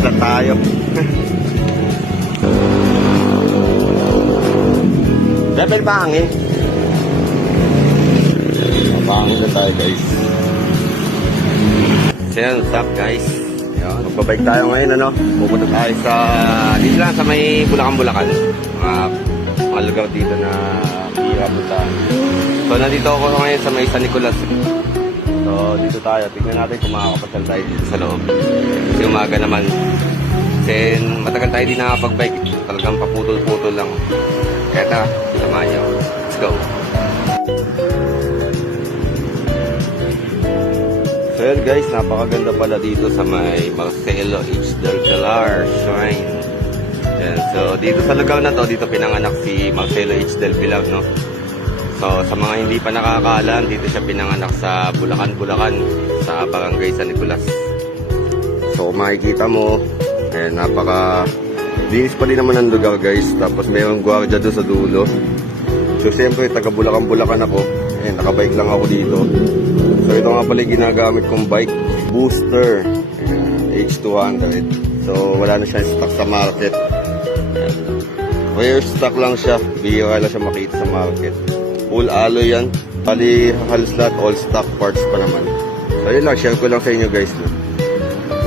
Plat tayo. Level ba hangin? Mapangin na tayo guys. So yan, what's up guys? Magbabike tayo ngayon, ano? Pupunta tayo sa, dito lang sa may Bulacan-Bulacan. Mga lugar dito na bihira puntahan. So nandito ako ngayon sa may San Nicolas. So dito tayo, tignan natin kung makakapasyal tayo dito sa loob. Kasi umaga naman. Then matagal tayo din nakapag-bike. Talagang paputol-putol lang. Kaya ta, samahan nyo. Let's go. So yun guys, napakaganda pala dito sa may Marcelo H. del Pilar Shrine. Yan. So dito sa lugar na to, dito pinanganak si Marcelo H. del Pilar, no? So sa mga hindi pa nakakaalam, dito siya pinanganak sa Bulacan, sa Barangay San Nicolas. So makikita mo, napaka linis pa din naman ang lugar guys. Tapos mayroong gwardiya doon sa dulo. So siyempre taga Bulacan ako. Nakabike lang ako dito. So ito nga pala ginagamit kong bike, Booster H200. So wala na siya stock sa market. Rare stock lang siya, bihira lang siya makita sa market. Full alloy yan, bali halos lahat all stock parts pa naman. So yun lang, share ko lang sa inyo guys.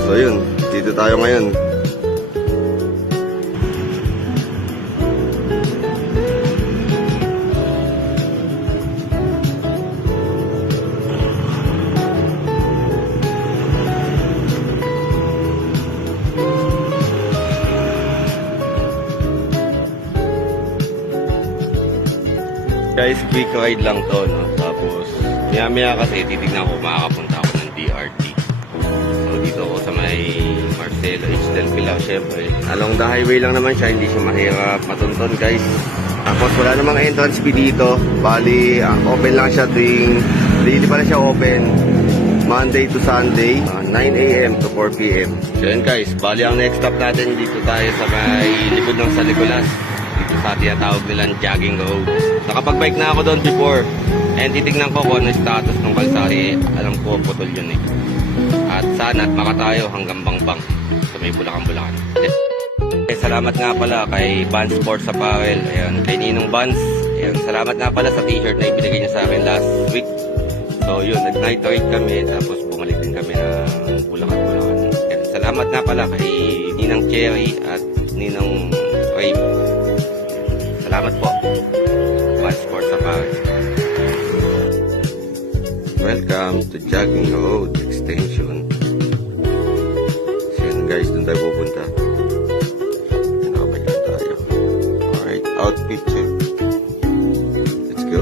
So yun, dito tayo ngayon. Guys, quick ride lang to, no? Tapos, maya kasi titignan ko makakapunta ako ng DRT. So, dito ako sa may Marcelo H. del Pilar, syempre. Along the highway lang naman siya, hindi siya mahirap matunton, guys. Tapos, wala namang entrance fee dito. Bali, open lang siya daily pala siya open. Monday to Sunday, 9 AM to 4 PM. So, yun guys, bali ang next stop natin, dito tayo sa may likod ng San Nicolas. Dito sa tinatawag nilang jogging road. Nakapag-bike na ako doon before. And titignan ko kung ano status ng kalsari. Alam ko, putol yun eh. At sana at makatayo hanggang Bangbang sa may Bulacan-Bulacan. Salamat nga pala kay Vans Sports Apparel. Ayan, kay Ninong Vans. Ayan, salamat nga pala sa t-shirt na ibinigay niya sa akin last week. So yun, nag-night ride kami. Tapos bumalik din kami ng Bulacan-Bulacan. Ayan, salamat nga pala kay Ninang Cherry at Ninang Ray. Salamat po. Vans Sports Apparel. Welcome to Jogging Road Extension. So yun guys, doon tayo pupunta. Nakabike na tayo. Alright, outfit check. Let's go.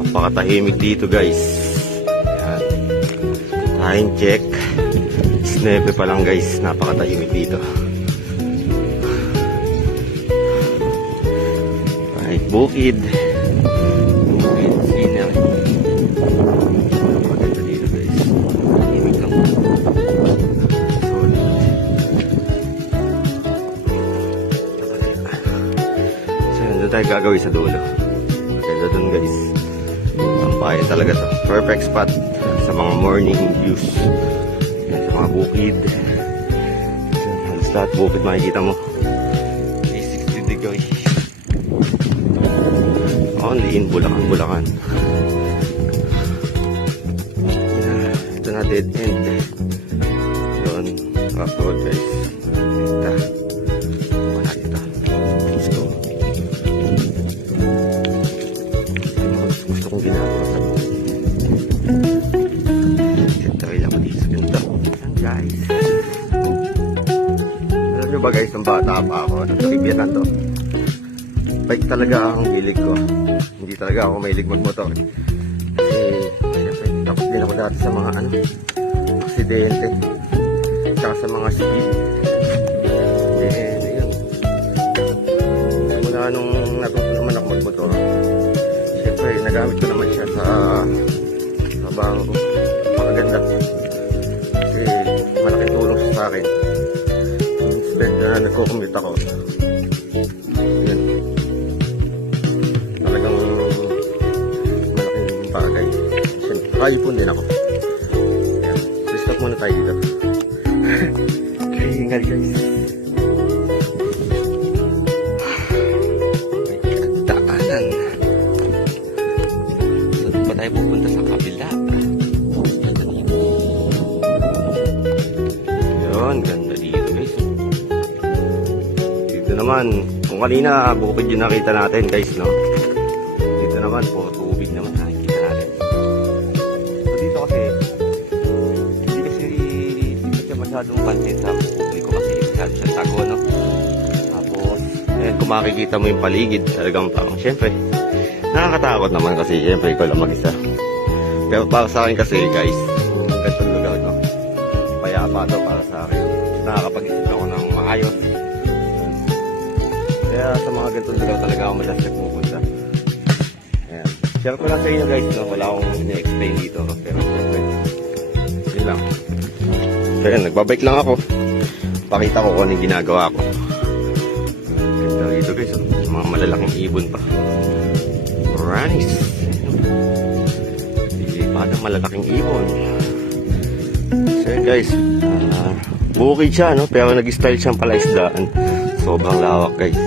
Napakatahimik dito guys. Time check 9 pa lang guys, napakatahimik dito. Right, bukid scenery. Maganda dito guys, tahimik lang. So ano tayo gagawin sa dulo? Maganda dun guys, ang bahay talaga to, perfect spot sa mga morning views. Yan, sa mga bukid. Halos lahat bukid makikita mo. 360 degree. Only in Bulacan. Ito na dead end. Doon, rough road guys. Ito. Wala dito. Let's go. Gusto kong ginagawa sa guys. Alam nyo ba guys, nung bata pa ako, nagkakibiyatan to. Bike talaga ang hilig ko. Hindi talaga ako mahilig magmotor. Kasi, syempre, takot din ako dati sa mga aksidente. Tsaka sa mga speed. Yun. Mula nung natuto naman ako magmotor, syempre, nagamit ko naman siya sa trabaho ko. Magaganda. Malaking tulong siya sa akin. Instead na nagko-commute ako. Yan. pahingal guys. May daanan. Saan pa tayo pupunta sa kabila? Yun, ganda dito guys. Dito naman, kung kanina bukid yung nakita natin guys, no? Dito naman po, tubig naman nakikita natin. So dito kasi, hindi siya masyadong pansin sa publiko kasi masyado siya tago, no? Tapos, ayan, kung makikita mo yung paligid, talagang parang, syempre, nakakatakot naman kasi, syempre, ikaw lang mag-isa. Pero para sa akin kasi, guys, ganitong lugar, no? Payapa to para sa akin. Nakakapag-isip ako ng maayos. Kaya sa mga ganitong lugar talaga ako madalas nagpupunta. Ayan. Share ko lang sa inyo guys, no? Wala akong ina-explain dito. Pero syempre, yun lang. So yan, nagbabike lang ako. Pakita ko kung anong ginagawa ko. Ganda dito guys, mga malalaking ibon pa. Ranis. Parang malalaking ibon. So yun guys, bukid siya, no? Pero nag-style siyang palaisdaan. Sobrang lawak guys.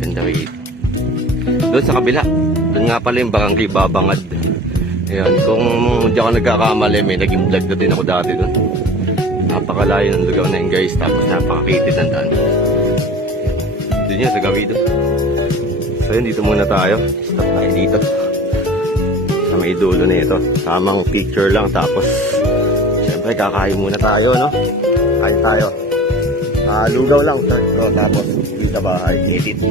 Ganda rin. Doon sa kabila, doon nga pala yung Barangay Babangad. Ayan, kung hindi ako nagkakamali, may naging vlog na din ako dati doon. Napakalayo ng lugar na yun guys, tapos napakakitid ng daan. Doon yun, sa gawi doon. So yun, dito muna tayo. Stop tayo dito. Sa may dulo na ito. Tamang picture lang, tapos syempre kakain muna tayo, no? Kain tayo. Lugaw lang, sir. So, tapos dito sa bahay, edit.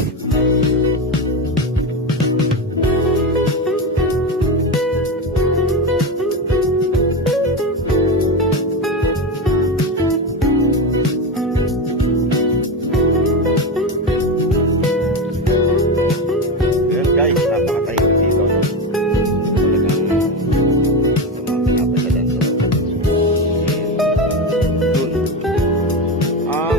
Guys, napakatayo dito, no? Talagang dun.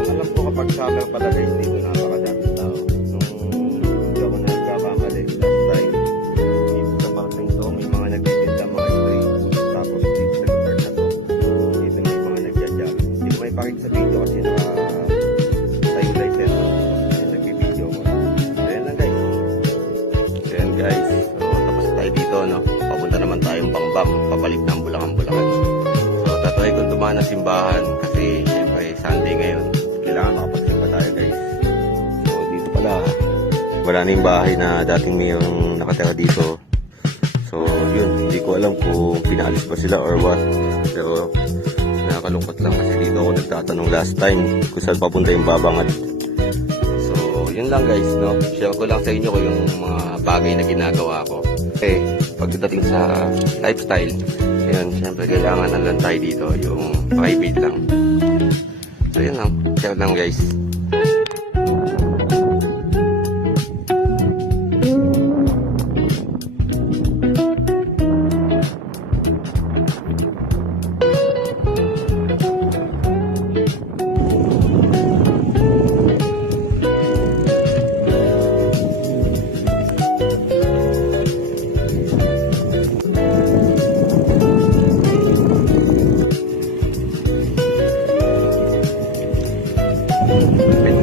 Alam ko kapag summer pala guys, dito napakadaming tao. Hindi ako nagkakamali last time. Dito sa parting to, may mga nagtitinda, mga street food. Tapos dito sa lugar na to, dito may mga nagja-jog. Hindi ko may pakita sa video kasi tayo license. Nagbibideo ko. Ayan lang guys. Ayan guys, so tapos tayo dito, no? Papunta naman tayong Bangbang, pabalik ng Bulacan. So tatry kong dumaan ng simbahan kasi syempre Sunday ngayon, kailangan makapagsimba tayo guys. So dito pala, wala na yung bahay na dating mayroong nakatira dito. So yun, hindi ko alam kung pinaalis pa sila or what. Pero nakakalungkot lang kasi dito ako nagtatanong last time kung saan papunta yung Babangad. Yun lang guys, no? Share ko lang sa inyo ko yung mga bagay na ginagawa ko. Okay, pagdating sa lifestyle, ayun, syempre kailangan na lang tayo dito, yung private lang. So yun lang, share lang guys. May